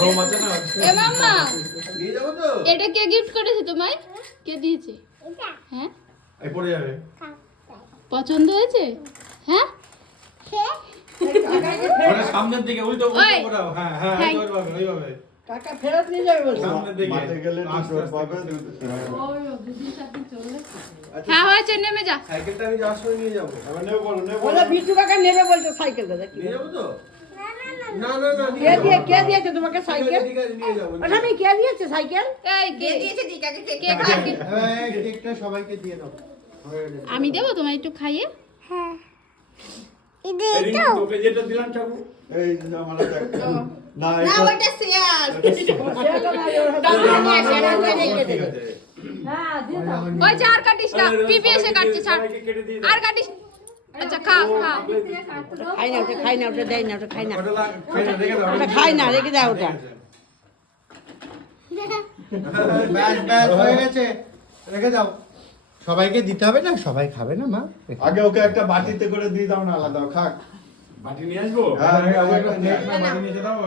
গরম আছে না এ মাম্মা নিয়ে যাবো তো এটা কে গিফট করেছে তোমায়? কে দিয়েছে? হ্যাঁ এই পড়ে যাবে পছন্দ হয়েছে? হ্যাঁ ওটা সামনের দিকে উল্টো ওই। উল্টো করাও হ্যাঁ হ্যাঁ হ্যাঁ। ওইভাবে ওইভাবে টাকা ফেরত নিয়ে যাবে বলছো সামনের দিকে মাঠে গেলে তো আস্তে চোট আস্তে পাবে। হ্যাঁ হয়েছে নেমে যা। সাইকেলটা আমি যাওয়ার সময় নিয়ে যাবো এবার নেবো বলো, নেবো বলে বলো। বিট্টু কাকা নেবে বলছো সাইকেলটা দেখি নিয়ে যাবো তো না না না কে দিয়ে কে দিয়েছে তোমাকে সাইকেল ঠিক আছে নিয়ে যাবো ওটা আমি কে দিয়েছে সাইকেল এই কে দিয়েছে দিকাকে কে খাকে? এই কেকটা সবাইকে দিয়ে দাও। আমি দেবো তোমায় একটু খাইয়ে? তোকে যেটা দিলাম চাকু এই যে আমার দেখ। না না এটা ওটা শেয়ার সেটা না ঠিক আছে হ্যাঁ দিয়ে দাও ওই যে আর কাটিস না, পিপি এসে কাটছে ছাড়। আর কাটিস। আচ্ছা খা খা। খাই না ওটা দেয় না ওটা খাই না ওটা খাই না রেখে দাও ওটা খাই না রেখে দাও ওটা ব্যাস ব্যাস হয়ে গেছে, রেখে দাও। সবাইকে দিতে হবে না, সবাই খাবে না মা। আগে ওকে একটা বাটিতে করে দিয়ে দাও না, আলাদা খাক। বাটি নিয়ে আসবো হ্যাঁ, বাটি নিয়ে যেতে দাও